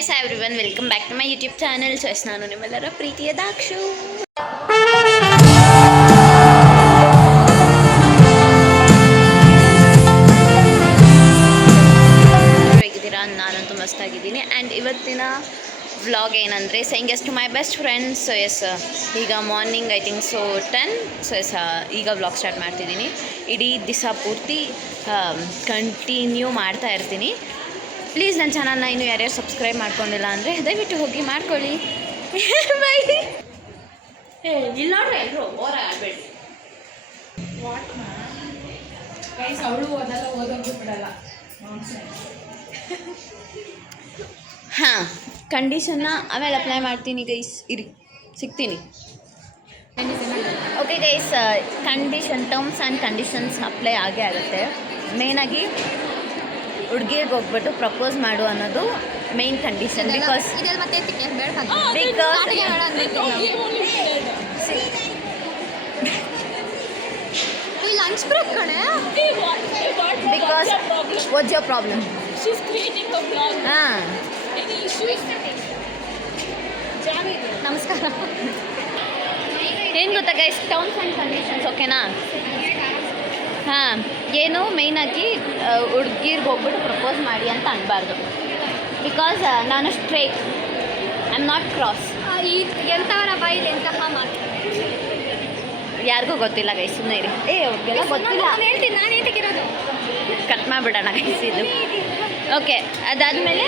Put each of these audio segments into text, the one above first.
Guys everyone welcome back to my YouTube channel. ಚಾಯ್ಸ್ ನಾನು ನಿಮ್ಮೆಲ್ಲರ ಪ್ರೀತಿಯ ದಾಕ್ಷು. ಹೇಗಿದ್ದೀರಾ? ನಾನಂತೂ ಮಸ್ತಾಗಿದ್ದೀನಿ. ಆ್ಯಂಡ್ ಇವತ್ತಿನ ವ್ಲಾಗ್ ಏನಂದರೆ saying yes to my best friends. So yes ಈಗ morning I think so 10. So yes ಈಗ ವ್ಲಾಗ್ ಸ್ಟಾರ್ಟ್ ಮಾಡ್ತಿದ್ದೀನಿ. ಇಡೀ ದಿವಸ ಪೂರ್ತಿ ಕಂಟಿನ್ಯೂ ಮಾಡ್ತಾ ಇರ್ತೀನಿ. ಪ್ಲೀಸ್ ನನ್ನ ಚಾನಲ್ನ ಇನ್ನೂ ಯಾರ್ಯಾರು ಸಬ್ಸ್ಕ್ರೈಬ್ ಮಾಡ್ಕೊಂಡಿಲ್ಲ ಅಂದರೆ ದಯವಿಟ್ಟು ಹೋಗಿ ಮಾಡ್ಕೊಳ್ಳಿ. ಬೈ. ಇಲ್ಲಿ ನೋಡ್ರಿ ಎಲ್ಲರೂ ಓರ ಆಡಬೇಡಿ. ಹಾಂ, ಕಂಡೀಷನ್ನ ಆಮೇಲೆ ಅಪ್ಲೈ ಮಾಡ್ತೀನಿ ಗೈಸ್. ಇರಿ ಸಿಗ್ತೀನಿ. Okay guys, condition terms and conditions apply ಆಗೇ ಆಗುತ್ತೆ. ಮೇಯ್ನಾಗಿ ಹುಡುಗಿಗೆ ಹೋಗ್ಬಿಟ್ಟು ಪ್ರಪೋಸ್ ಮಾಡು ಅನ್ನೋದು main condition. Because what's your problem? ಹಾಂ, ನಮಸ್ಕಾರ. ಏನು ಗೊತ್ತಾ ಗೈಸ್, ಟರ್ಮ್ಸ್ ಆ್ಯಂಡ್ ಕಂಡೀಷನ್ಸ್ ಓಕೆನಾ? ಹಾಂ, ಏನು ಮೇಯ್ನಾಗಿ ಹುಡುಗಿರ್ಗೆ ಹೋಗ್ಬಿಟ್ಟು ಪ್ರಪೋಸ್ ಮಾಡಿ ಅಂತ ಅನ್ಬಾರ್ದು. ಬಿಕಾಸ್ ನಾನು straight, I am not cross. ಎಂಥವರ ಬಾಯಿಲಿ ಎಂತಹ ಮಾತು ಯಾರಿಗೂ ಗೊತ್ತಿಲ್ಲ ಗೈಸ್, ಸುಮ್ಮನೆ ಇರಿ. ಅವ್ರಿಗೆಲ್ಲ ಗೊತ್ತಿಲ್ಲ ಹೇಳ್ತೀನಿ. ನಾನು ಏನ್ ತೆಗಿರೋದು ಕಟ್ ಮಾಡಿಬಿಡೋಣ ಗೈಸ್ ಇದು. ಓಕೆ, ಅದಾದಮೇಲೆ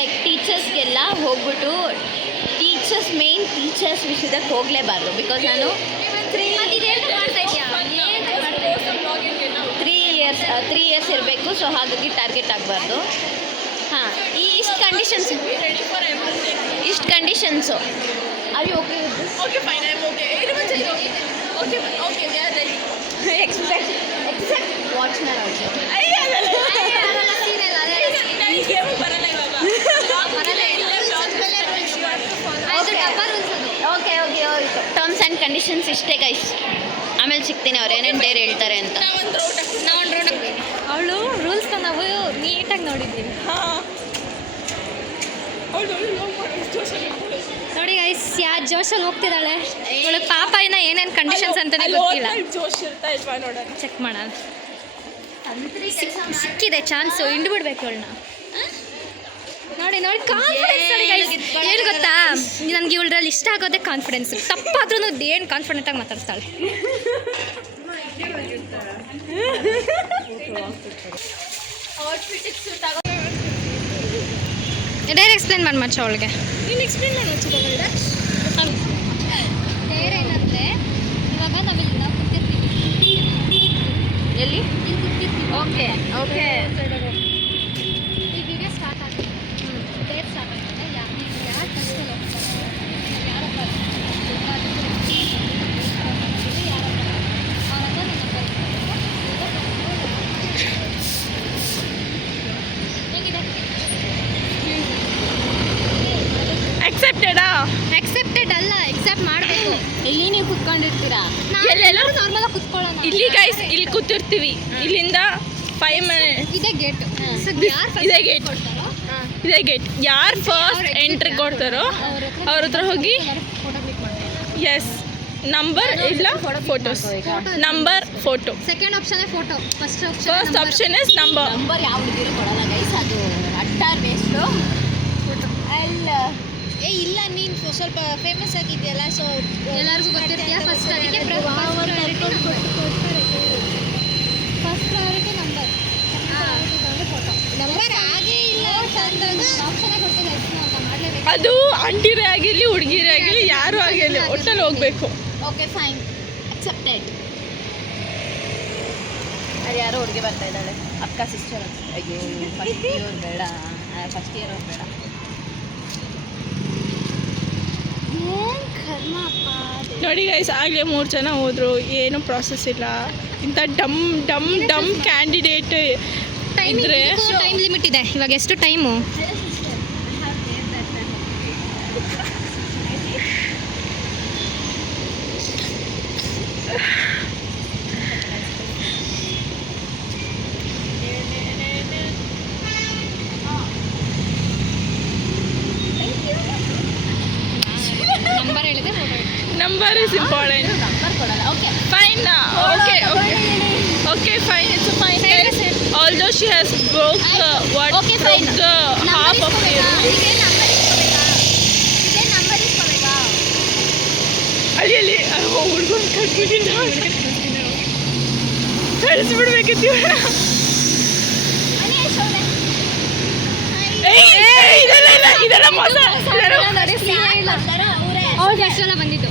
ಲೈಕ್ ಟೀಚರ್ಸ್ಗೆಲ್ಲ ಹೋಗ್ಬಿಟ್ಟು ಮೇನ್ ಟೀಚರ್ಸ್ ವಿಷಯಕ್ಕೆ ಹೋಗಲೇಬಾರ್ದು. ಬಿಕಾಸ್ ನಾನು 3 ಇಯರ್ಸ್ ಇರಬೇಕು. ಸೊ ಹಾಗಾಗಿ ಟಾರ್ಗೆಟ್ ಆಗಬಾರ್ದು. ಹಾಂ, ಇಷ್ಟು conditions are you okay with this? Okay fine, I am okay. Except watchman also. Okay ಹೋಯ್ತು. ಟರ್ಮ್ಸ್ ಆ್ಯಂಡ್ ಕಂಡೀಷನ್ಸ್ ಇಷ್ಟೇ ಗೈಸ್. ಆಮೇಲೆ ಸಿಗ್ತೀನಿ ಅವ್ರು ಏನೇನು ಡೇರ್ ಹೇಳ್ತಾರೆ ಅಂತ. ಅವಳು ರೂಲ್ಸ್ನ ನಾವು ನೀಟಾಗಿ ನೋಡಿದ್ದೀವಿ. ನೋಡಿ ಗೈಸ್, ಜೋಶಲ್ಲಿ ಹೋಗ್ತಿದ್ದಾಳೆ. ಇವಳಿಗೆ ಪಾಪ ಇನ್ನ ಏನೇನು ಕಂಡೀಷನ್ಸ್ ಅಂತಲೇ ಗೊತ್ತಿಲ್ಲ. ಚೆಕ್ ಮಾಡೋಣ. ಸಿಕ್ಕಿದೆ ಚಾನ್ಸು, ಹಿಂಡ್ಬಿಡ್ಬೇಕು ಅವಳನ್ನ. ನೋಡಿ ಕಾನ್ಫಿಡೆನ್ಸ್ ನೋಡಿ ಗೈಸ್. ಏನು ಗೊತ್ತಾ, ನನಗೆ ಇವಳಲ್ಲಿ ಇಷ್ಟ ಆಗೋದೇ ಕಾನ್ಫಿಡೆನ್ಸ್. ತಪ್ಪಾದ್ರೂ ಏನು ಕಾನ್ಫಿಡೆಂಟಾಗಿ ಮಾತಾಡ್ತಾಳೆ. ಡೈರೆಕ್ಟ್ ಎಕ್ಸ್ಪ್ಲೇನ್ ಮಾಡಿ ಮಚ್ಚ ಅವಳಿಗೆ. ನೀನು ಎಕ್ಸ್ಪ್ಲೇನ್ ಮಾಡಿ ಮಚ್ಚ. ಬೇರೆ ಏನಂದರೆ ಇವಾಗ ನಾವಿಲ್ಲಿ ಕೂತಿರ್ತೀವಿ. ಎಲ್ಲಿ? ಇಲ್ಲಿ ಕೂತಿರ್ತೀವಿ. ಓಕೆ ಈ ವಿಡಿಯೋ ಸ್ಟಾರ್ಟ್ ಆಗುತ್ತೆ. ಡೇಟ್ ಸ್ಟಾರ್ಟ್ ಆಗುತ್ತೆ. ಯಾರು ಫಸ್ಟಲ್ಲಿ ಹೋಗ್ತಾರೆ, ಯಾರಪ್ಪ ಎಕ್ಸೆಪ್ಟೆಡ್ ಅಲ್ಲ, ಎಕ್ಸೆಪ್ಟ್ ಮಾಡಬೇಕು. ಇಲ್ಲಿ ನೀವು ಕುತ್ಕೊಂಡಿರ್ತೀರಾ, ಎಲ್ಲೆಲ್ಲರೂ ನಾರ್ಮಲಾಗಿ ಕುತ್ಕೊಳ್ಳೋಣ. ಇಲ್ಲಿ ಗೈಸ್, ಇಲ್ಲಿ ಕೂತಿರ್ತೀವಿ. ಇಲ್ಲಿಂದ 5 ಮಿನಿಟ್ ಇದೇ ಗೇಟ್. ಇದೇ ಗೇಟ್. ಯಾರು ಫಸ್ಟ್ ಎಂಟ್ರಿ ಕೊಡ್ತಾರೋ ಅವ್ರ ಹತ್ರ ಹೋಗಿ ಎಸ್ ನಂಬರ್ ಇಲ್ಲ photos. Number photo. Second option photo. First option is number. ಯಾವ ಹುಡುಗಿರು ಕೊಡೋಲ್ಲ ಗೈಸ್, ಅದು ಅಟ್ಟಾರ್ ವೇಸ್ಟು. ಅಲ್ಲ ಇಲ್ಲ, ನೀನು ಸ್ವಲ್ಪ ಫೇಮಸ್ ಆಗಿದೆಯಲ್ಲ, ಸೊ ಎಲ್ಲರಿಗೂ ಗೊತ್ತಿರ್ತೀಯ. ಫಸ್ಟ್ ಅದಕ್ಕೆ first priority number. Photo number ಆಗೇ ಇಲ್ಲ ಆಪ್ಷನೇ ಕೊಟ್ಟಿಲ್ಲ. ಮಾಡಲೇಬೇಕು. ಅದು ಆಂಟಿರೇ ಆಗಿರಲಿ ಹುಡುಗಿರೇ ಆಗಿರಲಿ ಯಾರು ಆಗಿರಲಿ ಒಟ್ಟಲ್ಲಿ ಹೋಗಬೇಕು. Okay fine, accepted. ಅದು ಯಾರೋ ಹುಡುಗಿ ಬರ್ತಾ ಇದ್ದಾಳೆ, ಅಕ್ಕ ಸಿಸ್ಟರ್. ಅಯ್ಯೋ ಫಸ್ಟ್ ಇಯರ್ ಬೇಡ, ಫಸ್ಟ್ ಇಯರ್ ಅವ್ರು ಬೇಡ. ನೋಡಿ ಗೈಸ್, ಆಗಲೇ 3 ಜನ ಹೋದ್ರು, ಏನು ಪ್ರಾಸೆಸ್ ಇಲ್ಲ. ಇಂಥ ಡಮ್ ಕ್ಯಾಂಡಿಡೇಟ್ ಇದ್ರೆ ಟೈಮ್ ಲಿಮಿಟ್ ಇದೆ. ಇವಾಗ ಎಷ್ಟು time? Number is important. Number ಕೊಡಲ್ಲ. Okay fine. Okay okay okay fine. It's fine. Although she has broke what Okay, broke fine. The half of the ಅಲ್ಲಿ ಹುಡುಗನ ಕಟ್ಬಿಟ್ಟಿದ್ದ ಕಳಿಸ್ಬಿಡ್ಬೇಕಿತ್ತು. ಇದೆಲ್ಲ ಮೋಸ. ಬಂದಿತ್ತು.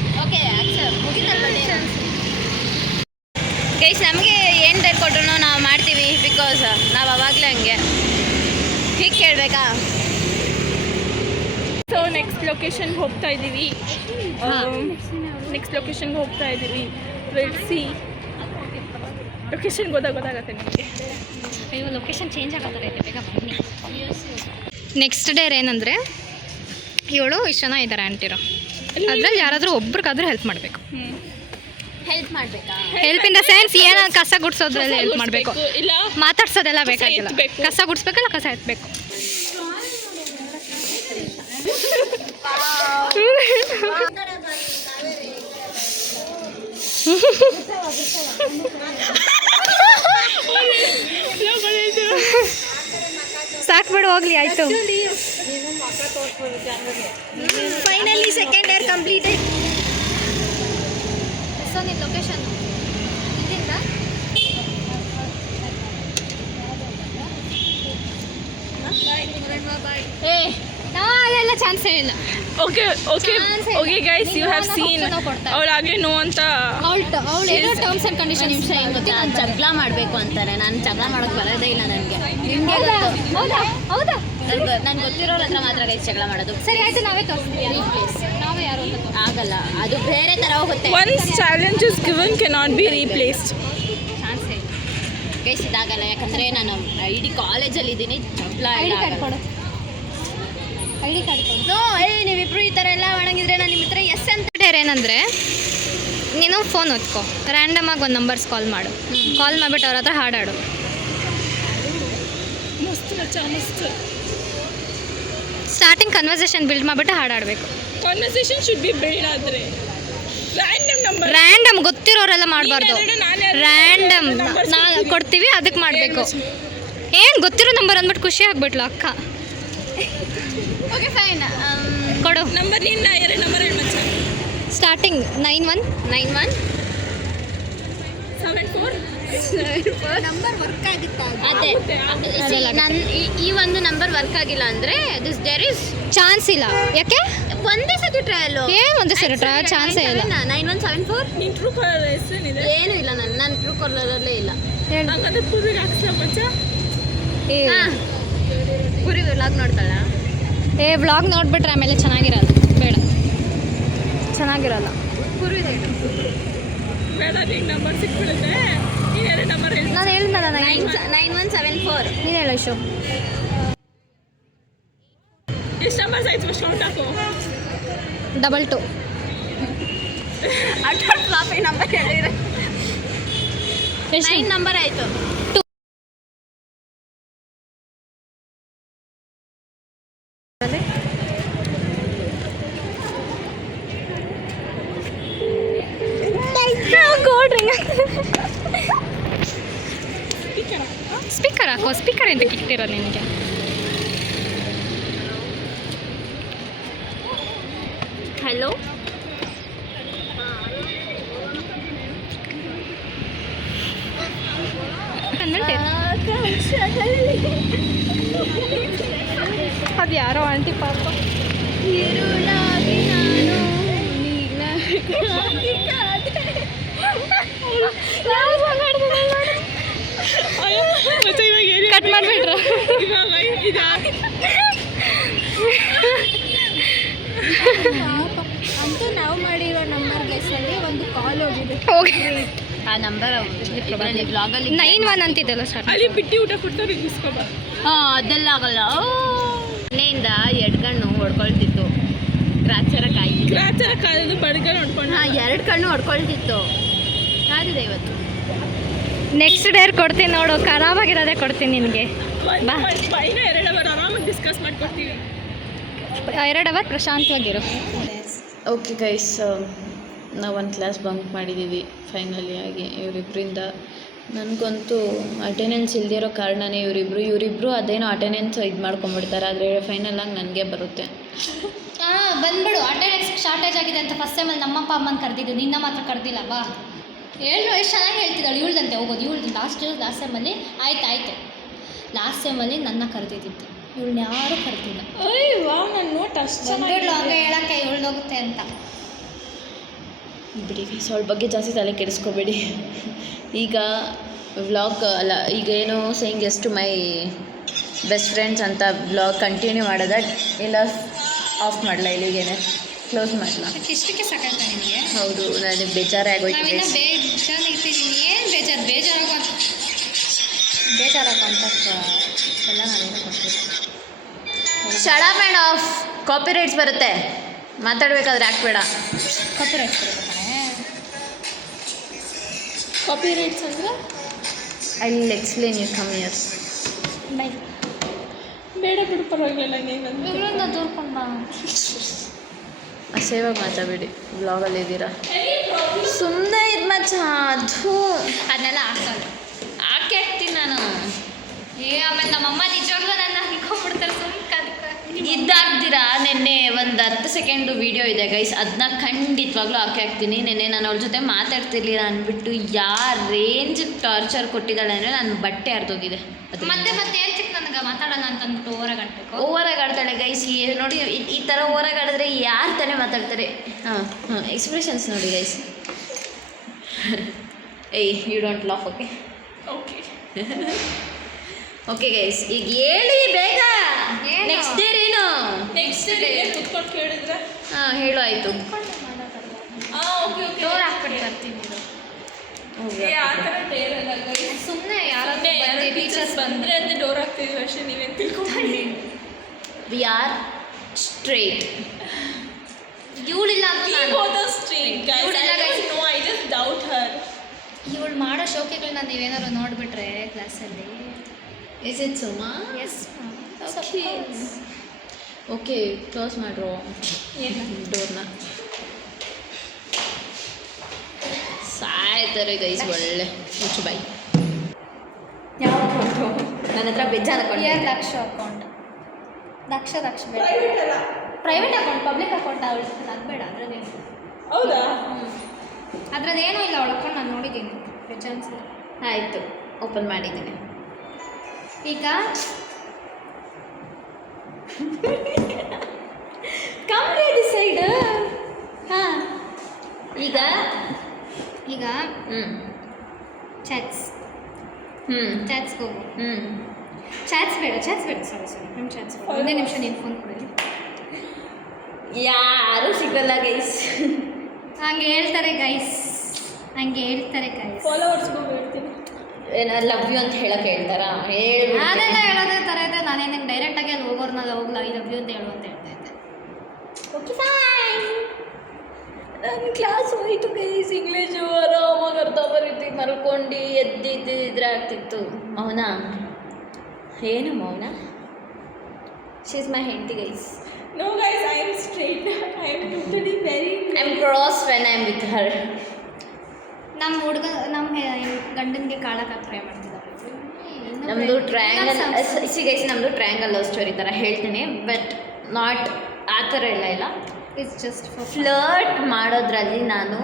ಗೈಸ್ ನಮಗೆ ಏನು ಡೇಟ್ ಕೊಟ್ಟರು ನಾವು ಮಾಡ್ತೀವಿ, ಬಿಕಾಸ್ ನಾವು ಅವಾಗಲೇ ಹಂಗೆ. ಹೀಗೆ ಕೇಳಬೇಕಾ? ಸೊ ನೆಕ್ಸ್ಟ್ ಲೊಕೇಶನ್ಗೆ ಹೋಗ್ತಾ ಇದ್ದೀವಿ. ನೆಕ್ಸ್ಟ್ ಲೊಕೇಶನ್ಗೆ ಹೋಗ್ತಾ ಇದ್ದೀವಿ. Will see. ಲೊಕೇಶನ್ಗೆ ಗೊತ್ತಾಗತ್ತೆ ನಿಮಗೆ. ಅಯ್ಯೋ ಲೊಕೇಶನ್ ಚೇಂಜ್ ಆಗತ್ತಾರೆ, ಬೇಗ ಬನ್ನಿ. ನೆಕ್ಸ್ಟ್ ಡೇ ಏನಂದರೆ ಇವಳು ಇಷ್ಟು ಜನ ಇದ್ದಾರೆ ಅಂಟಿರೋ ಅದ್ರಲ್ಲಿ ಯಾರಾದರೂ ಒಬ್ರಿಗಾದ್ರೂ ಹೆಲ್ಪ್ ಮಾಡಬೇಕು. ಹೆಲ್ಪ್ ಮಾಡಬೇಕಾ? ಹೆಲ್ಪ್ ಇನ್ ದ ಸೆನ್ಸ್ ಏನೋ ಕಸ ಗುಡಿಸೋದ್ರಲ್ಲಿ ಹೆಲ್ಪ್ ಮಾಡಬೇಕು. ಇಲ್ಲ ಮಾತಾಡ್ಸೋದೆಲ್ಲ ಬೇಕಾಗಿಲ್ಲ. ಎತ್ಬೇಕು. ಕಸ ಗುಡಿಸ್ಬೇಕಲ್ಲ, ಕಸ ಎತ್ತಬೇಕು. ಸಾಕು ಬಿಡು, ಹೋಗ್ಲಿ ಆಯಿತು. Finally second year completed. So ನಿಮ್ಮ ಲೊಕೇಶನ್ ಇಲ್ಲಿಂದ ಅದೆಲ್ಲ ಚಾನ್ಸೇ ಇಲ್ಲ. Okay okay okay guys, you have seen ಅವಳಾಗಲೇ ನೋ ಅಂತ. ಅವಳು ಏನೋ ಟರ್ಮ್ಸ್ ಆ್ಯಂಡ್ ಕಂಡೀಷನ್ ನಾನು ಜಗಳ ಮಾಡಬೇಕು ಅಂತಾರೆ. ನಾನು ಜಗಳ ಮಾಡೋಕ್ಕೆ ಬರೋದೇ ಇಲ್ಲ ನನಗೆ. ಹೌದಾ ಹೌದಾ ನನ್ಗೆ ಗೊತ್ತಿರೋರ ಹತ್ರ ಮಾತ್ರ ಗೈಸ್ ಜಗಳ ಮಾಡೋದು. ಸರಿ ಆಯಿತು, ನಾವೇ ತೋರಿಸ್ತೀವಿ. ನಾವೇ ಯಾರು ಅಂತ ಆಗಲ್ಲ, ಅದು ಬೇರೆ ಥರ ಹೋಗುತ್ತೆ. Once challenge is given cannot be replaced. ಚಾನ್ಸೇ ಇಲ್ಲ ಗೈಸ್ ಇದಾಗಲ್ಲ, ಯಾಕಂದರೆ ನಾನು ಇಡೀ ಕಾಲೇಜಲ್ಲಿ ಇದ್ದೀನಿ. ಜಗಳ ಐ ಡಿ ಕಾರ್ಡ್ ಕೊಡು, ಐ ಡಿ ಕಾರ್ಡ್ ಕೊಡು. ನೋ, ನೀವಿಬ್ರು ಈ ಥರ ಎಲ್ಲ ಒಣಗಿದ್ರೆ ನಾನು ನಿಮ್ಮ ಹತ್ರ ಎಸ್ ಅಂತ. ಏನಂದರೆ ನೀನು ಫೋನ್ ಹೊತ್ಕೊ, ರ್ಯಾಂಡಮಾಗಿ ಒಂದು ನಂಬರ್ಸ್ ಕಾಲ್ ಮಾಡು. ಕಾಲ್ ಮಾಡಿಬಿಟ್ಟು ಅವ್ರ ಹತ್ರ ಹಾಡಾಡು. ಮಸ್ತ್ ಮಚ್ಚ ಮಸ್ತ್. ಸ್ಟಾರ್ಟಿಂಗ್ ಕನ್ವರ್ಸೇಷನ್ ಬಿಲ್ಡ್ ಮಾಡಿಬಿಟ್ಟು ಹಾಡಾಡಬೇಕು. ಕಾನ್ವರ್ಸೇಷನ್ ಶುಡ್ ಬಿ ಬಿಲ್ಡ್ ಆದರೆ ರ್ಯಾಂಡಮ್ ನಂಬರ್. ರ್ಯಾಂಡಮ್ ಗೊತ್ತಿರೋರೆಲ್ಲ ಮಾಡಬಾರ್ದು. ನಾನು ರ್ಯಾಂಡಮ್ ನಾವು ಕೊಡ್ತೀವಿ, ಅದಕ್ಕೆ ಮಾಡಬೇಕು. ಏನು ಗೊತ್ತಿರೋ ನಂಬರ್ ಅಂದ್ಬಿಟ್ಟು ಖುಷಿ ಆಗ್ಬಿಟ್ಲು ಅಕ್ಕ. ಓಕೆ ಫೈನ್, ಕೊಡು ನಂಬರ್. ನಿನ್ನ ಎರಡು ನಂಬರ್ ಹೇಳಿ ಮಚ್ಚ. ಸ್ಟಾರ್ಟಿಂಗ್ 91 74 ನಂಬರ್ ವರ್ಕ್ ಆಗುತ್ತಾ? ಅದೇ ಅದೆಲ್ಲ ನನ್ನ ಈ ಒಂದು ನಂಬರ್ ವರ್ಕ್ ಆಗಿಲ್ಲ ಅಂದರೆ ದಿಸ್ ದೇರ್ ಇಸ್ ಚಾನ್ಸ್ ಇಲ್ಲ. ಯಾಕೆ ಒಂದೇ ಸತಿ ಟ್ರಯಲು. ಏನು ಒಂದೇ ಸರಿ ಟ್ರಯಲ್ ಚಾನ್ಸೇ ಇಲ್ಲ. 9174 ನಿನ್ನ ಟ್ರೂ ಕಾಲರ್ ಹೆಸರೇನಿದೆ? ಏನೂ ಇಲ್ಲ, ನನ್ನ ಟ್ರೂ ಕಾಲರಲ್ಲೇ ಇಲ್ಲ. ಹೇಳು. ಹಂಗಂದ್ರೆ ಪೂಜೆಗೆ ಹಾಕ್ಸ್ಲಾ ಮಚ್ಚ. ಹಾಂ, ಪುರಿ ವ್ಲಾಗ್ ನೋಡ್ತಾಳ. ವ್ಲಾಗ್ ನೋಡ್ಬಿಟ್ರೆ ಆಮೇಲೆ ಚೆನ್ನಾಗಿರಲ್ಲ. ಬೇಡ, ಚೆನ್ನಾಗಿರಲ್ಲ. ಪುರಿ ಬೇಡ, ನಿಂಗೆ ನಂಬರ್ ಸಿಕ್ಬಿಡುತ್ತೆ. ನೀನು ಎರಡು ನಂಬರ್ ಹೇಳಿ. ನಾನು ಹೇಳಿದ್ನಲ್ಲ 9174. ನೀನು ಹೇಳು ಶೋ. ಎಷ್ಟು ನಂಬರ್ಸ್ ಆಯ್ತು ಫಸ್ಟ್ ಕೌಂಟ್ ಹಾಕು. 22 ಅಡ್ವಾನ್ಸ್ ಫ್ಲಾಪಿ ನಂಬರ್ ಹೇಳಿದ್ರೆ ಎಷ್ಟು 9 ನಂಬರ್ ಆಯಿತು. ಸ್ಪೀಕರ್ ಹಾಕೋ. ಸ್ಪೀಕರ್ ಎಂತ ಕಿಟ್ಟಿರೋ ನಿನಗೆ? ಹಲೋ, ಅದು ಯಾರೋ ಆಂಟಿ ಪಾಪ. ഇരുളാകി നാനോ ಕಟ್ ಮಾಡಿಬಿಟ್ರು. ಅಂತೂ ನಾವು ಮಾಡಿರೋ ನಂಬರ್ ಗೆಸ್ಸಲ್ಲಿ ಒಂದು ಕಾಲ್ ಹೋಗಿದೆ. ಆ ನಂಬರ್ ಬ್ಲಾಗಲ್ಲಿ 91 ಅಂತಿದ್ದಲ್ಲ ಸ್ಟಾರ್ಟ್. ಅಲ್ಲಿ ಬಿಟ್ಟು ಊಟ ಕೊಡ್ತಾರೆ, ಇಸ್ಕೊಬಾರ. ಹಾಂ, ಅದೆಲ್ಲ ಆಗಲ್ಲ. ಮನೆಯಿಂದ ಎರಡು ಕಣ್ಣು ಹೊಡ್ಕೊಳ್ತಿತ್ತು. ಗ್ರಾಚಾರ ಕಾಯಿ ಕಾಲದ ಬಡ್ಗ ನೋಡ್ಕೊಂಡು. ಹಾಂ, 2 ಕಣ್ಣು ಹೊಡ್ಕೊಳ್ತಿತ್ತು. ಕಾದಿದೆ ಇವತ್ತು. ನೆಕ್ಸ್ಟ್ ಡೇ ಕೊಡ್ತೀನಿ ನೋಡು, ಖರಾಬಾಗಿರೋದೇ ಕೊಡ್ತೀನಿ ನಿನಗೆ. ಬಾ, 2 ಅವರ್ ಆರಾಮಾಗಿ ಡಿಸ್ಕಸ್ ಮಾಡ್ಕೊಡ್ತೀವಿ. 2 ಅವರ್ ಪ್ರಶಾಂತವಾಗಿರು. ಓಕೆ ಗೈಸ್, ನಾವು ಒಂದು ಕ್ಲಾಸ್ ಬಂಕ್ ಮಾಡಿದ್ದೀವಿ ಫೈನಲಿ ಆಗಿ ಇವರಿಬ್ಬರಿಂದ. ನನಗಂತೂ ಅಟೆಂಡೆನ್ಸ್ ಇಲ್ದಿರೋ ಕಾರಣನೇ ಇವರಿಬ್ಬರು ಅದೇನೋ ಅಟೆಂಡೆನ್ಸ್ ಇದು ಮಾಡ್ಕೊಂಬಿಡ್ತಾರೆ, ಆದರೆ ಫೈನಲಾಗಿ ನನಗೆ ಬರುತ್ತೆ. ಬಂದ್ಬಿಡು, ಅಟೆಂಡೆನ್ಸ್ ಶಾರ್ಟೇಜ್ ಆಗಿದೆ ಅಂತ ಫಸ್ಟ್ ಟೈಮಲ್ಲಿ ನಮ್ಮಪ್ಪ ಅಮ್ಮನ ಕರೆದಿದ್ದು, ನಿನ್ನ ಮಾತ್ರ ಕರೆದಿಲ್ಲ ಬಾ. ಎಷ್ಟು ಚೆನ್ನಾಗಿ ಹೇಳ್ತಿದ್ದಾಳೆ, ಇವಳ್ದಂತೆ ಹೋಗೋದು, ಇವಳು ಲಾಸ್ಟ್ ಸೆಮ್ಮಲ್ಲಿ ಆಯ್ತು ಲಾಸ್ಟ್ ಸೆಮ್ಮಲ್ಲಿ ನನ್ನ ಕರೆದಿದ್ದು, ಇವಳನ್ನ ಯಾರೂ ಕರೆದಿಲ್ಲ. ನನ್ನ ನೋಟ್ ಅಷ್ಟು ಬಂದ್ಬಿಡ್ಲು ಹಂಗೆ ಹೇಳೋಕ್ಕೆ ಇವಳ್ದೋಗುತ್ತೆ ಅಂತ. ಬಿಡಿ ಅವಳ ಬಗ್ಗೆ ಜಾಸ್ತಿ ತಲೆ ಕೆಡಿಸ್ಕೋಬೇಡಿ. ಈಗ ವ್ಲಾಗ್ ಅಲ್ಲ, ಈಗ ಏನು saying yes to my best friends ಅಂತ ವ್ಲಾಗ್ ಕಂಟಿನ್ಯೂ ಮಾಡೋದ ಇಲ್ಲ ಆಫ್ ಮಾಡಲ, ಇಲ್ಲಿಗೇನೆ ಕ್ಲೋಸ್ ಮಾಡಲ? ಇಷ್ಟಕ್ಕೆ ಸಾಕಾಗ್ತಾ ನಿನಗೆ? ಹೌದು, ನನಗೆ ಬೇಜಾರೇ ಆಗೋಯ್ತು. ನಾವಿನ್ನ ಬೇಜಾರಿರ್ತೀನಿ, ಏನು ಬೇಜಾರಾಗೋ ಅಂತ ಎಲ್ಲ ನಾವೇನು ಕೊಡ್ತೀವಿ. Shut up and off, copyrights ಬರುತ್ತೆ, ಮಾತಾಡಬೇಕಾದ್ರೆ ಹಾಕ್ಬೇಡ. ಕಾಪಿ ರೈಟ್ಸ್ ಬರುತ್ತೆ ಕಣೆ. ಕಾಪಿ ರೈಟ್ಸ್ ಅಂದರೆ I will explain you come here. Bye. ಬೇಡ ಬಿಡು, ಪರವಾಗಿಲ್ಲ, ನೀನಂದ್ರೆ ಇವ್ರನ್ನ ದೂರ್ಕೊಂಡು ಬಾ. ಅಸೇವಾಗಿ ಮಾತಾಡಬೇಡಿ, ವ್ಲಾಗಲ್ಲಿ ಇದ್ದೀರಾ. ಸುಮ್ಮನೆ ಇದು ಮಚ್ಚ, ಅದು ಅದನ್ನೆಲ್ಲ ಹಾಕ್ತಾರೆ. ಹಾಕಿ ಹಾಕ್ತೀನಿ ನಾನು. ಆಮೇಲೆ ನಮ್ಮಮ್ಮ ನಿಜವಾಗ್ಲೂ ನನ್ನ ಹಿಡ್ಕೊಂಡ್ಬಿಡ್ತಾರೆ. ಸುಮ್ಮನೆ ಇದ್ದಾಗ್ದಿರಾ ನೆನ್ನೆ ಒಂದು 10 ಸೆಕೆಂಡು ವೀಡಿಯೋ ಇದೆ ಗೈಸ್, ಅದನ್ನ ಖಂಡಿತವಾಗ್ಲೂ ಹಾಕ್ತೀನಿ. ನೆನ್ನೆ ನಾನು ಅವ್ರ ಜೊತೆ ಮಾತಾಡ್ತಿರ್ಲಿಲ್ಲ ಅಂದ್ಬಿಟ್ಟು ಯಾರು ರೇಂಜ್ ಟಾರ್ಚರ್ ಕೊಟ್ಟಿದ್ದಾಳೆ ಅಂದರೆ ನನ್ನ ಬಟ್ಟೆ ಹರಿದೋಗಿದೆ. ಅದು ಮತ್ತೆ ಏನು ಚಿಕ್ಕ ನನಗೆ ಮಾತಾಡಲ್ಲ ಅಂತ ಅಂದ್ಬಿಟ್ಟು ಓವರಾಗಾಡ್ಬೇಕು. ಓವರಾಗಾಡ್ತಾಳೆ ಗೈಸ್. ನೋಡಿ ಈ ಥರ ಓವರಾಗಾಡಿದ್ರೆ ಯಾರು ತಾನೇ ಮಾತಾಡ್ತಾರೆ. ಎಕ್ಸ್ಪ್ರೆಷನ್ಸ್ ನೋಡಿ ಗೈಸ್. ಏಯ್, you don't laugh, okay? Okay okay guys, ಈಗ ಹೇಳಿ ಬೇಗ. ನೆಕ್ಸ್ಟ್ ಡೇ ಏನು? ನೆಕ್ಸ್ಟ್ ಡೇ ಕುತ್ಕೊಂಡು ಕೇಳಿದ್ರೆ ಹೇಳು, ಆಯಿತು. ಓಕೆ ಡೋರ್ ಹಾಕ್ಬಿಟ್ಟು ಬರ್ತೀನಿ. ಆ ಥರ ಡೇರ್ ಅಲ್ಲ ಗೈಸ್, ಸುಮ್ಮನೆ ಯಾರಾದ್ರೂ ಟೀಚರ್ಸ್ ಬಂದರೆ ಅಂತ ಡೋರ್ ಹಾಕ್ತಿದ್ವಿ ಅಷ್ಟೇ, ನೀವೇನು ತಿಳ್ಕೊಂಡು. We are straight. ಇವಳಿಲ್ಲ ಇವಳು ಮಾಡೋ ಶೋಕಿಗಳನ್ನ ನೀವೇನಾದ್ರು ನೋಡಿಬಿಟ್ರೆ ಕ್ಲಾಸಲ್ಲಿ. Is it Suma? Yes. Okay, close ಮಾಡ್ರು ಡೋರ್ನ. ಸಾಯ್ತಾರೆ ಗೈಸ್, ಒಳ್ಳೆ ಮುಚ್ಚು ಬಾಯಿ. ಯಾವುದು ನನ್ನ ಹತ್ರ ಬೇಜಾರು ದಕ್ಷ ಅಕೌಂಟ್. ದಕ್ಷ ಬೇಡ, ಪ್ರೈವೇಟ್ ಅಕೌಂಟ್, ಪಬ್ಲಿಕ್ ಅಕೌಂಟ್ ಅವಳು ಅದು ಬೇಡ. ಅದ್ರದ್ದೇನು? ಹೌದಾ? ಅದ್ರದ್ದೇನೂ ಇಲ್ಲ, ಅವಳ ಅಕೌಂಟ್ ನಾನು ನೋಡಿದ್ದೀನಿ. ಚಾನ್ಸ್ ಆಯಿತು, ಓಪನ್ ಮಾಡಿದ್ದೀನಿ. ಈಗ ಕಮ್ರಿ ಸೈಡ್. ಹಾಂ, ಈಗ ಚಾಟ್ಸ್ಗೆ ಹೋಗು. ಚಾಟ್ಸ್ ಬೇಡ, ಸಾರಿ ನಮ್ಮ ಚಾಟ್ಸ್ ಒಂದೇ ನಿಮಿಷ ನೀನು ಫೋನ್ ಕೊಡಿ. ಯಾರೂ ಸಿಗಲ್ಲ ಗೈಸ್. ಹಂಗೆ ಹೇಳ್ತಾರೆ ಗೈಸ್. ಫಾಲೋವರ್ಸ್ಗೂ ಹೇಳ್ತೀನಿ, ಲವ್ ಯು ಅಂತ ಹೇಳಕ್ಕೆ ಹೇಳ್ತಾರಾ? ಅದೆಲ್ಲ ಹೇಳೋದೇ ಥರ ಇದೆ. ನಾನೇನು ಡೈರೆಕ್ಟಾಗಿ ಅಲ್ಲಿ ಹೋಗೋರ್ನಲ್ಲ ಹೋಗ್ಲ ಐ ಲವ್ ಯು ಅಂತ ಹೇಳು ಅಂತ ಹೇಳ್ತಾ ಇದ್ದೆ. Okay fine. ನನ್ನ ಕ್ಲಾಸ್ ಹೋಯಿತು ಗೈಸ್. ಇಂಗ್ಲೀಷು ಆರಾಮಾಗಿ ಅರ್ಧ ಬರೀತಿ, ಮಲ್ಕೊಂಡು ಎದ್ದಿದ್ದಿದ್ರೆ ಆಗ್ತಿತ್ತು. ಮೌನ ಏನು ಮೌನ? ಶಿ ಇಸ್ ಮೈ ಹೆಂಡತಿ guys. No guys, I am straight. I am totally very. I am cross when I am with her. ನಮ್ಮ ಗಂಡನಿಗೆ ಕಾಳಕ್ಕೆ ಟ್ರೈ ಮಾಡ್ತಿದ್ದಾರೆ. ನಮ್ಮದು ಟ್ರಯಾಂಗಲ್ ಗೈಸ್, ನಮ್ಮದು ಟ್ರಯಾಂಗಲ್ ಲವ್ ಸ್ಟೋರಿ ಥರ ಹೇಳ್ತೀನಿ, ಬಟ್ ನಾಟ್ ಆ ಥರ ಇಲ್ಲ. ಇಟ್ಸ್ ಜಸ್ಟ್ ಫ್ಲರ್ಟ್ ಮಾಡೋದ್ರಲ್ಲಿ ನಾನು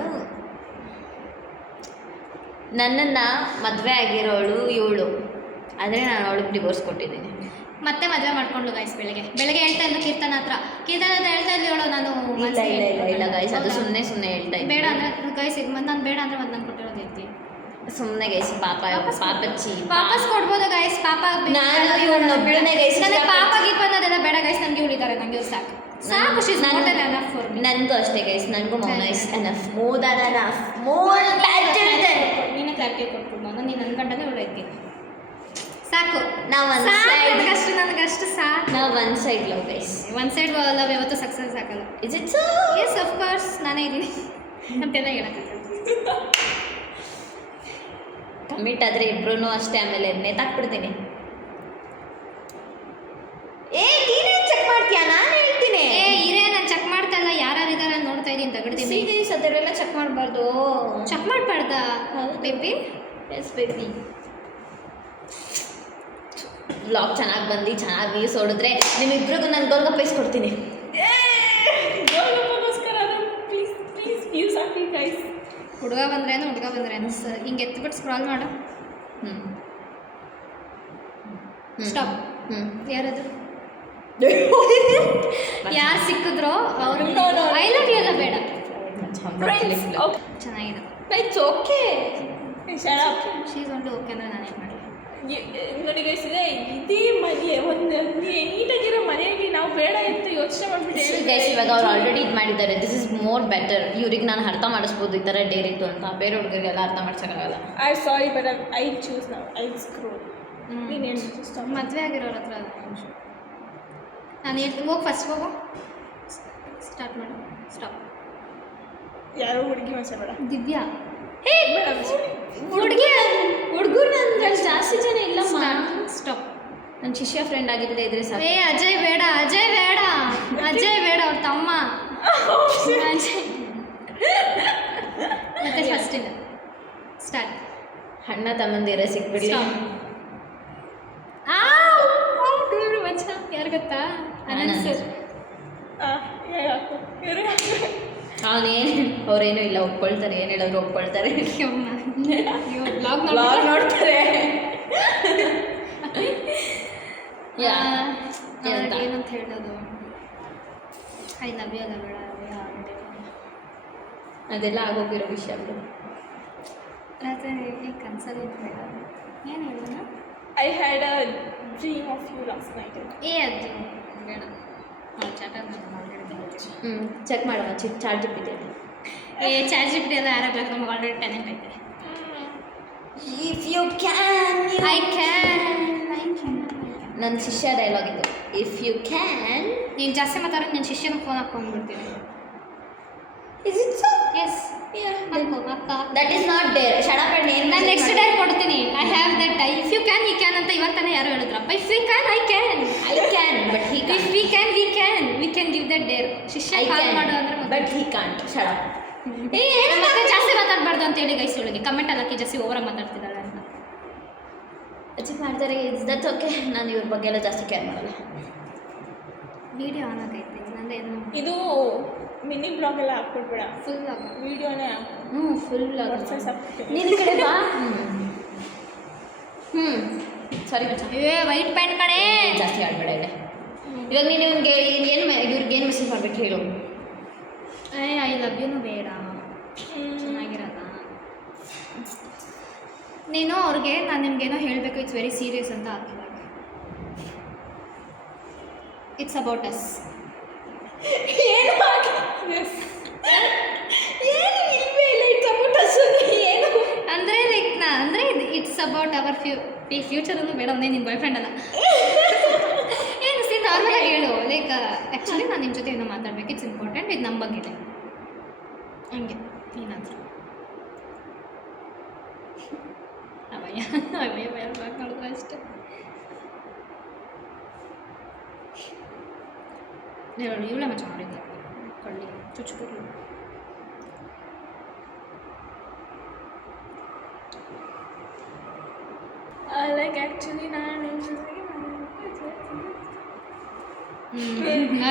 ನನ್ನನ್ನು ಮದುವೆ ಆಗಿರೋಳು ಇವಳು, ಆದರೆ ನಾನು ಅವಳಿಗೆ ಡಿವೋರ್ಸ್ ಕೊಟ್ಟಿದ್ದೀನಿ. ಮತ್ತೆ ಮದುವೆ ಮಾಡ್ಕೊಂಡು ಗೈಸ್. ಬೆಳಗ್ಗೆ ಹೇಳ್ತಾ ಇದ್ದು ಕೀರ್ತನ ಹತ್ರ ಹೇಳ್ತಾ ಇದ್ಲು ಹೇಳೋ. ನಾನು ಇಲ್ಲ ಗೈಸ್, ಅದು ಸುಮ್ಮನೆ ಹೇಳ್ತಾ ಇದ್ದೆ. ಬೇಡ ಅಂದರೆ ಗೈಸ್, ಈಗ ನಾನು ಬೇಡ ಅಂದರೆ ಮತ್ತೆ ನಾನು ಕೊಟ್ಟಿರೋದು ಐತಿ. ಸುಮ್ಮನೆ ಗೈಸ್, ಪಾಪಚ್ಚಿ ವಾಪಸ್ ಕೊಡ್ಬೋದು ಗೈಸ್. ಪಾಪ ನಾನು ಗೈಸ್, ನನಗೆ ಪಾಪ ಗೀಪ ಅನ್ನೋದೆಲ್ಲ ಬೇಡ ಗೈಸ್. ನನಗೆ ಉಳಿತಾರೆ, ನನಗೆ ಇವ್ರು ಸಾಕು. She's more than enough for me. ನನಗೂ ಅಷ್ಟೇ ಗೈಸ್, ನನಗೂ ಮೌನ is enough, more than enough, more better than. ನೀನೇ ಕ್ಲಾರಿಟಿ ಕೊಟ್ಬಿಡು. ನಾನು ನೀನು ನನ್ನ ಗಂಟನೇ ಉಳಿತೀನಿ, ಸಾಕು. ನಾವು ನನಗಷ್ಟು ಸಾಕು. ನಾವು one side love guys. One side love ಯಾವತ್ತೂ ಸಕ್ಸಸ್ ಆಗಲ್ಲ. Is it so? Yes, of course, ನಾನೇ ಇದ್ದೀನಿ ಅಂತೆಲ್ಲ ಹೇಳೋಕ್ಕಾಗಲ್ಲ. ಕಮಿಟ್ ಆದರೆ ಇಬ್ರು ಅಷ್ಟೇ. ಆಮೇಲೆ ನೇತಾಕ್ಬಿಡ್ತೀನಿ. ನೀನೇ ಚೆಕ್ ಮಾಡ್ತೀಯಾ? ನಾನು ಹೇಳ್ತೀನಿ. ಇರೇ, ನಾನು ಚೆಕ್ ಮಾಡ್ತಾ ಇಲ್ಲ. ಯಾರ್ಯಾರು ಇದ್ದಾರೆ ನೋಡ್ತಾ ಮಾಡ್ತಾ ಇದ್ದೀನಿ ತಗಡ್ತೀನಿ. ಸೀರೀಸ್ ಅದರೆಲ್ಲ ಚೆಕ್ ಮಾಡಬಾರ್ದು. ಚೆಕ್ ಮಾಡಬಾರ್ದ ಬೇಬಿ? Yes baby. ವ್ಲಾಗ್ ಚೆನ್ನಾಗಿ ಬಂದು ಚೆನ್ನಾಗಿ ವ್ಯೂಸ್ ಹೊಡಿದ್ರೆ ನಿಮ್ಮಿಬ್ರಿಗೂ ನಾನು ಗೋಲ್ಗಪ್ಪ ಇಸ್ಕೊಡ್ತೀನಿ. ವ್ಯೂಸ್ ಹಾಕಿ ಗೈಸ್. ಹುಡುಗ ಬಂದ್ರೇನು ಸರ್ ಹಿಂಗೆ ಎತ್ಬಿಟ್ಟು ಸ್ಕ್ರಾಲ್ ಮಾಡು. ಸ್ಟಾಪ್. ಯಾರದು? ಯಾರು ಸಿಕ್ಕಿದ್ರೋ ಅವರು ಐ ಲವ್ ಯು ಎಲ್ಲ ಬೇಡ. ಚೆನ್ನಾಗಿದೆ. It's okay. ಶೀಸ್ ಒಂದು ಓಕೆ ಅಂದರೆ ನಾನೇನು ಮಾಡಲಿ? ನೋಡಿ ಗೈಸ್, ಇದೇ ಮನೆ ಒಂದು ನೀಟಾಗಿರೋ ಮನೆಯಲ್ಲಿ ನಾವು ಬೇಡ ಅಂತ ಯೋಚನೆ ಮಾಡಿಬಿಟ್ಟು ಗೈಸ್ ಇವಾಗ ಅವ್ರು ಆಲ್ರೆಡಿ ಇದು ಮಾಡಿದ್ದಾರೆ. This is more better. ಇವ್ರಿಗೆ ನಾನು ಅರ್ಥ ಮಾಡಿಸ್ಬೋದು ಈ ಥರ ಡೇರ್ ಇತ್ತು ಅಂತ. ಬೇರೆ ಹುಡುಗರಿಗೆಲ್ಲ ಅರ್ಥ ಮಾಡ್ಸೋಕ್ಕಾಗಲ್ಲ. I sorry but I choose ನಾವು ಐ ಸ್ಕ್ರೋಲ್. ಮದುವೆ ಆಗಿರೋರ ಹತ್ರ ನಾನು ಹೇಳ್ತೀನಿ ಹೋಗಿ ಫಸ್ಟ್ ಹೋಗು. ಸ್ಟಾರ್ಟ್ ಮಾಡು. ಸ್ಟಾಪ್. ಯಾರೋ ಹುಡುಗಿ ಮಾತಾಡಬೇಡ. ದಿವ್ಯಾ ಹುಡುಗರು ನನ್ನ ಜಾಸ್ತಿ ಜನ ಇಲ್ಲಮ್ಮ. ಸ್ಟಾಪ್. ನನ್ನ ಶಿಷ್ಯ ಫ್ರೆಂಡ್ ಆಗಿದ್ದರೆ ಇದ್ರೆ ಸಾಕು. ಅಜಯ್ ಬೇಡ ಅವ್ರ ತಮ್ಮ ಅಜಯ್. ಮತ್ತೆ ಫಸ್ಟ್ ಇಲ್ಲ. ಸ್ಟಾರ್ಟ್. ಅಣ್ಣ ತಮ್ಮಂದಿರ ಸಿಕ್ಬಿಡ್ಲಿ. ಯಾರು ಗೊತ್ತಾ? ಅನಂತ್ ಸರ್. ಅವ್ರೇನು ಇಲ್ಲ, ಒಪ್ಕೊಳ್ತಾರೆ. ಏನು ಹೇಳಿದ್ರು ಒಪ್ಕೊಳ್ತಾರೆ. ಬ್ಲಾಗ್ ನೋಡ್ತಾರೆ. ಏನಂತ ಹೇಳೋದು? ಐ ಲವ್ ಯು ಅಲ್ಲ ಬೇಡ. ಅದೆಲ್ಲ ಆಗೋಗಿರೋ ವಿಷಯಗಳು. ರಾತ್ರಿ ಕನ್ಸಲ್ಲಿ ಬೇಡ. ಏನು ಹೇಳೋಣ? I had a dream of you last night. ಅದು ಬೇಡ. ಚೆಕ್ ಮಾಡೋಣ. ಚಾರ್ಜ್ ಬಿಟ್ಟಿದೆ. ಚಾರ್ಜ್ ಬಿಟ್ಟು ಎಲ್ಲ ಯಾರು ಬೇಕು, ನಮ್ಗೆ ಆಲ್ರೆಡಿ ಟ್ಯಾಲೆಂಟ್ ಐತೆ. If you can I can. ನನ್ನ ಶಿಷ್ಯ ಡೈಲಾಗ್ ಇದು. If you can. ನೀನು ಜಾಸ್ತಿ ಮಾತಾಡೋದು ನನ್ನ ಶಿಷ್ಯನ ಫೋನ್ ಹಾಕ್ಕೊಂಡ್ಬಿಡ್ತೀನಿ. Is it so? ಎಸ್. ಅಕ್ಕ that is not dare. Shut up. ನಾನು ನೆಕ್ಸ್ಟ್ ಡೇರ್ ಕೊಡ್ತೀನಿ. I have that. If you can I can ಅಂತ ಇವಾಗ ತಾನೇ ಯಾರು ಹೇಳಿದ್ರಪ್ಪ. If you can I can. I can but he if we can give that dare. ಶಿಷ್ಯ ಕಾಲ್ ಮಾಡು ಅಂದರೆ ಬಟ್ ಹಿ ಕಾಂಟ್. ಶಡಪ್. ಮತ್ತೆ ಜಾಸ್ತಿ ಮಾತಾಡಬಾರ್ದು ಅಂತ ಹೇಳಿ ಗೈಸ್ ಒಳಗೆ ಕಮೆಂಟ್ ಹಾಕಿ ಜಾಸ್ತಿ ಓವರಾಗಿ ಮಾತಾಡ್ತಿದ್ದಾಳೆ ಅಂತ. ಚೆಕ್ ಮಾಡ್ತಾರೆ. That's okay. ನಾನು ಇವ್ರ ಬಗ್ಗೆ ಎಲ್ಲ ಜಾಸ್ತಿ ಕೇರ್ ಮಾಡಲ್ಲ. ವಿಡಿಯೋ ಆನ್ ಆಗೈತೆ ನಂದೇನು. ಇದು ಮಿನಿ ಬ್ಲಾಗ್ ಎಲ್ಲ ಹಾಕ್ಬಿಡ್ಬೇಡ, ಫುಲ್ ಆಗ ವಿಡಿಯೋನೇ ಹಾಕು. Full separate. ನೀನು ಕಡೆ ಬಾ. ಸಾರಿ ಮಚ್ಚ. ವೈಟ್ ಪ್ಯಾಂಟ್ ಕಣೆ. ಜಾಸ್ತಿ ಆಡಬೇಡ ಇದೆ. ಇವಾಗ ನೀನು ಇವ್ರಿಗೆ ಇವ್ರಿಗೆ ಏನು ಮೆಸೇಜ್ ಮಾಡ್ಬೇಕು ಹೇಳು. ಐ ಲವ್ ಯುನು ಬೇಡ. ಚೆನ್ನಾಗಿರಲ್ಲ. ನೀನು ಅವ್ರಿಗೆ ನಾನು ನಿಮ್ಗೇನೋ ಹೇಳಬೇಕು, ಇಟ್ಸ್ ವೆರಿ ಸೀರಿಯಸ್ ಅಂತ ಹಾಕಿದಾಗ ಇಟ್ಸ್ ಅಬೌಟ್ ಅಸ್. ಅಂದರೆ ಲೈಕ್ ಅಂದರೆ ಇಟ್ಸ್ ಅಬೌಟ್ ಅವರ್ ಫ್ಯೂಚರನ್ನು ಬೇಡ. ಒಂದೇ ನಿನ್ನ ಬಾಯ್ ಫ್ರೆಂಡ್ ಅಲ್ಲ. ಏನು ಸಿ ನಾರ್ಮಲಾಗಿ ಹೇಳು. ಲೈಕ್ ಆ್ಯಕ್ಚುಲಿ ನಾನು ನಿಮ್ಮ ಜೊತೆ ಏನೋ ಮಾತಾಡ್ಬೇಕು, ಇಟ್ಸ್ ಇಂಪಾರ್ಟೆಂಟ್, ಇದು ನಮ್ಮ ಬಗ್ಗೆ ಹಂಗೆ ಏನಾದರೂ ಅವಯ್ಯ ಬ್ಲಾಕ್ ಮಾಡಿದ್ರೆ ಅಷ್ಟೇ. ಹೇಳು ಇವಳೆ ಮಚ್ಚ ಮಾಡಿದ್ದೆ ಕಳ್ಳಿ ಚುಚ್ಚಿಬಿಡ್ಲಿ. ಲೈಕ್ ಆ್ಯಕ್ಚುಲಿ ನಾನು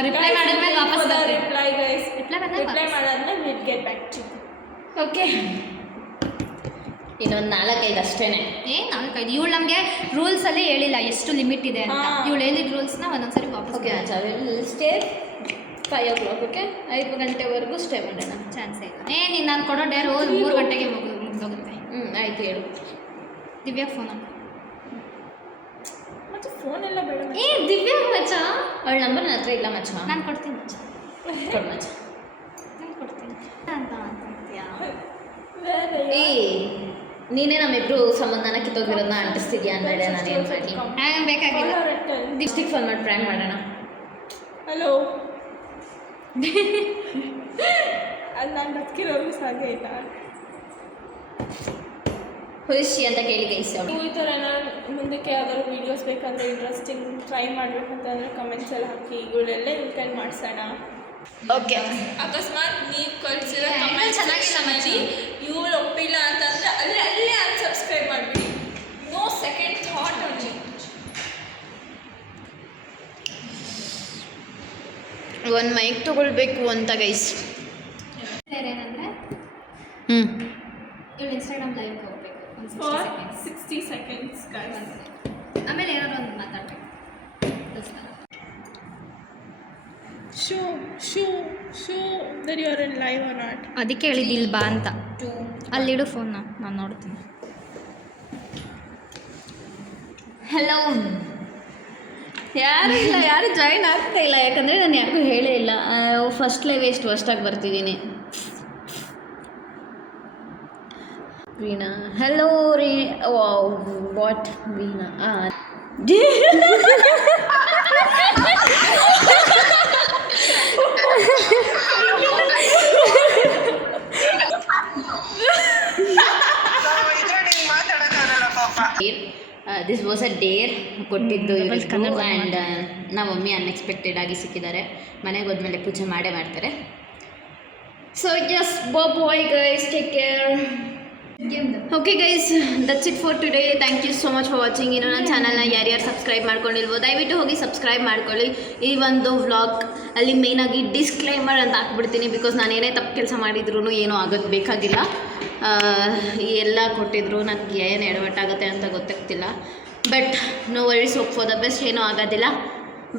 ರಿಪ್ಲೈ ಮಾಡಿದ್ಮೇಲೆ ವಾಪಸ್ ರಿಪ್ಲೈ ಗೈಸ್. ರಿಪ್ಲೈ ಮಾಡಾದ್ಮೇಲೆ will get back to. Okay. ಇನ್ನೊಂದು 4-5 ಅಷ್ಟೇ. ನಾಲ್ಕೈದು. ಇವಳು ನಮಗೆ ರೂಲ್ಸಲ್ಲಿ ಹೇಳಿಲ್ಲ ಎಷ್ಟು ಲಿಮಿಟ್ ಇದೆ ಅಂತ. ಇವಳು ಹೇಳಿದ ರೂಲ್ಸ್ನ ಒಂದೊಂದ್ಸರಿ ವಾಪಸ್. Okay stay 5 o'clock. ಓಕೆ 5 ಗಂಟೆವರೆಗೂ ಸ್ಟೇ ಮಾಡೋಣ. ಚಾನ್ಸೇ ಇಲ್ಲ. ನೀನು ನಾನು ಕೊಡೋ ಡೇರ್ 3 ಗಂಟೆಗೆ ಮುಗಿದೋಗುತ್ತೆ. ಆಯ್ತು ಹೇಳು. ದಿವ್ಯಾ ಫೋನ್ ಹಾಕು. ಮತ್ತು ಫೋನ್ ಎಲ್ಲ ಬೇಡ. ದಿವ್ಯಾ ಮಚ್ಚ ಅವಳ ನಂಬರ್ ನನ್ನ ಹತ್ರ ಇಲ್ಲ ಮಚ್ಚ. ನಾನು ಕೊಡ್ತೀನಿ ಮಚ್ಚ. ಕೊಡು ಮಚ್ಚ. ನಾನು ಕೊಡ್ತೀನಿ ಅಂತ ಅಂತೀಯಾ? ನೀನೇ ನಮ್ಮಿಬ್ರು ಸಂಬಂಧನ ಕಿತ್ತೋಗಿರೋದನ್ನ ಅಂಟಿಸ್ತಿದ್ಯಾ ಅಂದೇಳಿ ನಾನು ಏನು ಮಾಡಿ ಬೇಕಾಗಿಲ್ಲ. ಡಿಸ್ಟಿಕ್ ಫೋನ್ ಮಾಡಿ ಪ್ರ್ಯಾಂಕ್ ಮಾಡೋಣ. ಹಲೋ. ಅದು ನಾನು ಬದುಕಿರೋರು ಸಾಧ್ಯ ಇಲ್ಲ. ಖುಷಿ ಅಂತ ಕೇಳಿ ಗೈಸ್. ನೀವು ಈ ಥರ ನಾನು ಮುಂದಕ್ಕೆ ಯಾವ್ದಾದ್ರು ವೀಡಿಯೋಸ್ ಬೇಕಂದರೆ ಇಂಟ್ರೆಸ್ಟಿಂಗ್ ಟ್ರೈ ಮಾಡಬೇಕಂತಂದರೆ ಕಮೆಂಟ್ಸ್ ಎಲ್ಲ ಹಾಕಿ. ಇವಳೆಲ್ಲ ಇನ್ಕೈಂಡ್ ಮಾಡಿಸೋಣ. ಓಕೆ. ಅಕಸ್ಮಾತ್ ನೀವು ಕಳಿಸಿರೋ Yeah, ಕಮೆಂಟ್ ಚೆನ್ನಾಗಿಲ್ಲ ಸೆಕ್ಷನಲ್ಲಿ ಇವ್ರು ಒಪ್ಪಿಲ್ಲ ಅಂತಂದರೆ ಅಲ್ಲೇ ಅನ್ಸಬ್ಸ್ಕ್ರೈಬ್ ಮಾಡಿಬಿಡಿ. No second thought only. ಒಂದು ಮೈಕ್ ತೊಗೊಳ್ಬೇಕು ಅಂತ ಗೈಸ್. ಏನಂದರೆ ಹ್ಞೂ ಇವಳು ಇನ್ಸ್ಟಾಗ್ರಾಮ್ ಲೈವ್ಗೆ ಹೋಗ್ಬೇಕು ಒಂದು ಫಾರ್ 60 60 seconds guys. ಆಮೇಲೆ ಏನಾದ್ರು ಒಂದು ಮಾತಾಡ್ಬೇಕು. Show that you are in live or not. ಅದಕ್ಕೆ ಹೇಳಿದ್ದು ಇಲ್ಲಿ ಬಾ ಅಂತ. ಅಲ್ಲಿಡು ಫೋನ್ನ, ನಾನು ನೋಡ್ತೀನಿ. ಹಲೋ. ಯಾರು ಜಾಯಿನ್ ಆಗ್ತಾ ಇಲ್ಲ, ಯಾಕಂದರೆ ನಾನು ಯಾರಿಗೂ ಹೇಳೇ ಇಲ್ಲ. ಫಸ್ಟ್ ಲೈವ್ ಎಷ್ಟು ಫಸ್ಟಾಗಿ ಬರ್ತಿದ್ದೀನಿ. ವೀಣಾ ಹಲೋ ರೀ. What Veena? This was a Deere ಕೊಟ್ಟಿದ್ದು ಇವತ್ತು. ಆ್ಯಂಡ್ ನಮ್ಮ ಮಮ್ಮಿ ಅನ್ಎಕ್ಸ್ಪೆಕ್ಟೆಡ್ ಆಗಿ ಸಿಕ್ಕಿದ್ದಾರೆ. ಮನೆಗೆ ಹೋದ್ಮೇಲೆ ಪೂಜೆ ಮಾಡೇ ಮಾಡ್ತಾರೆ. So yes bye guys, take care. Okay guys, that's it for today. Thank you so much for watching. ಇನ್ನು ನನ್ನ ಚಾನಲ್ನ ಯಾರ್ಯಾರು ಸಬ್ಸ್ಕ್ರೈಬ್ ಮಾಡ್ಕೊಂಡಿಲ್ವೋ ದಯವಿಟ್ಟು ಹೋಗಿ ಸಬ್ಸ್ಕ್ರೈಬ್ ಮಾಡ್ಕೊಳ್ಳಿ. ಈ ಒಂದು ವ್ಲಾಗ್ ಅಲ್ಲಿ ಮೇಯ್ನಾಗಿ ಡಿಸ್ಕ್ಲೈಮರ್ ಅಂತ ಹಾಕ್ಬಿಡ್ತೀನಿ, ಬಿಕಾಸ್ ನಾನು ಏನೇ ತಪ್ಪು ಕೆಲಸ ಮಾಡಿದ್ರು ಏನೂ ಆಗೋದು ಬೇಕಾಗಿಲ್ಲ. ಎಲ್ಲ ಕೊಟ್ಟಿದ್ರು ನನಗೆ ಏನು ಎಡವಟ್ಟಾಗುತ್ತೆ ಅಂತ ಗೊತ್ತಾಗ್ತಿಲ್ಲ. But no worries, hope for the best. ಏನೂ ಆಗೋದಿಲ್ಲ.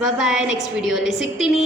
ಬಾಯ್, ನೆಕ್ಸ್ಟ್ ವಿಡಿಯೋಲ್ಲಿ ಸಿಗ್ತೀನಿ.